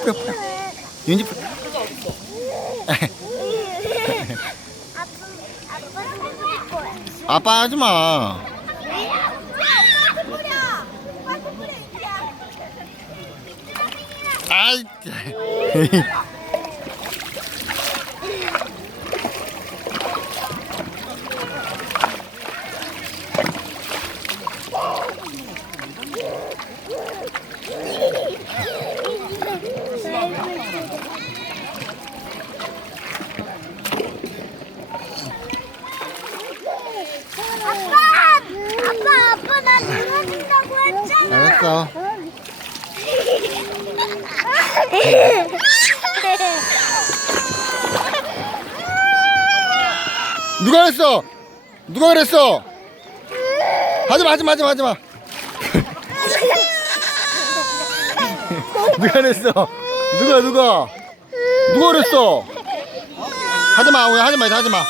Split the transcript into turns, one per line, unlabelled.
뿌려 뿌려 윤지 뿌려
아빠
하지마.
아빠 뿌려. 아빠 뿌려 이 아빠! 아빠 아빠 나 누워준다고 했잖아.
알았어. 누가 그랬어? 누가 그랬어? 하지마 하지마 하지마 하지마. 누가 그랬어? 누가 누가? 누가 그랬어? 하지마 오늘 하지마 하지마